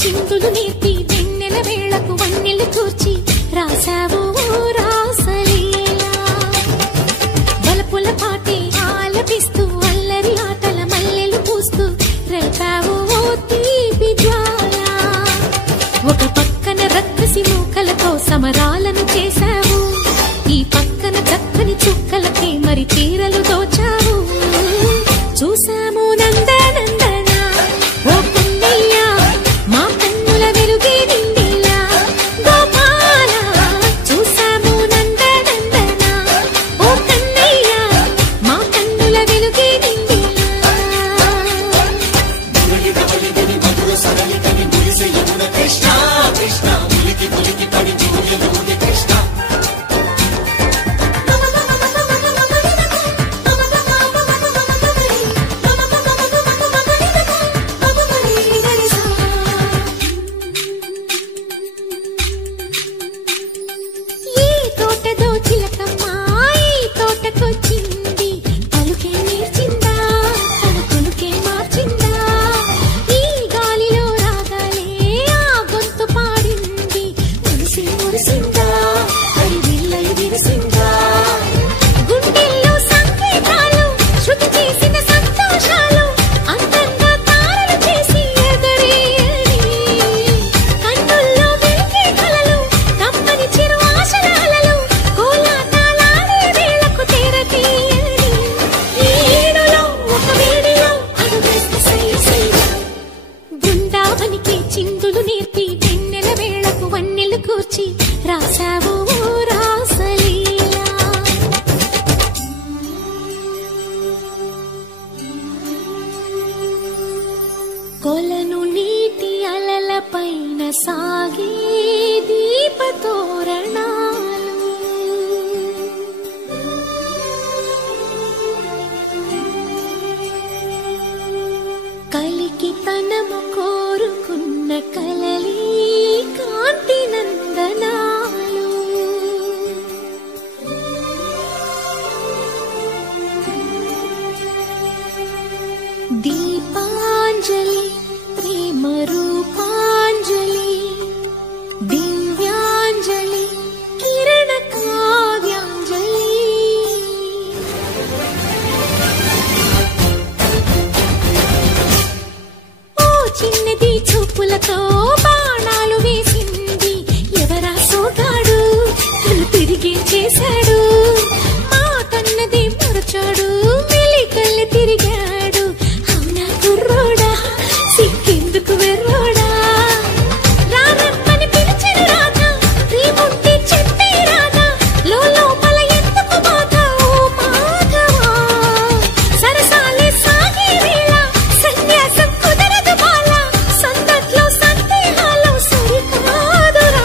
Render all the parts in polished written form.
చిందులు నేర్పి వెన్నెల వేళకు వన్నెలు కూర్చి రాసావు రాసలీలా బలపుల పాటే ఆలపిస్తూ అల్లరి ఆటల మల్లెలు పూస్తూ రేపావు తీపి జ్వాల ఒక పక్కన రక్కసి మూకలతో సమరాలను చేశావు ఈ పక్కన చక్కని చుక్కలకే మరి తీరలు దోచావు చూసాము నందనందన ఓ కన్నయ్య మా కన్నుల వెలుగే నిండిలా గోపాల చూసాము నందనందన ఓ కన్నయ్య మా కన్నుల వెలుగే నిండిలా కృష్ణ కృష్ణ ములికి ములికి పడి జిగురులునే కృష్ణ చిందులు నేర్పి వెన్నెల వేళకు వన్నెలు కూర్చి రాసావు రాసలీలా కొలను నీటి అలల పైన సాగే దీపతోరణాలు కలికి తనము కోరుకున్న కలలి కాంతి నందనాలు దీపాంజలి ప్రేమ రూపాంజలి దివ్యాంజలి కిరణ కావ్యాంజలి చిన్నది చూపులతో బాణాలు వేసింది ఎవరా సోగాడు తను తిరిగి చేశాడు మాటన్నది మరచాడు మెలికల్లి తిరిగాడు అవునా కుర్రోడా సిక్కెందుకు వెర్రోడా రారమ్మని పిలిచిన రాధా రీముంటి చెప్పే రాధా లోపల ఎందుకు బాధ ఓ మాధవా సరసాలే సాగే వేళ సన్యాసం కుదరదు బాలా సందట్లో సందేహాలు సరికాదురా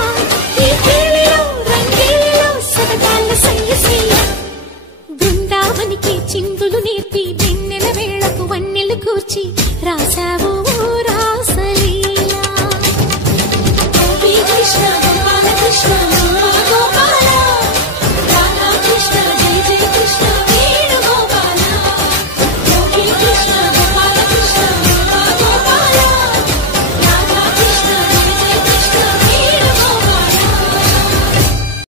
ఈ కేళిలో రంగేలిలో సరదాల సయ్యసయ్య బృందావనికి చిందులు నేర్పి వెన్నెల వేళకు వన్నెలు కూర్చి రాసావు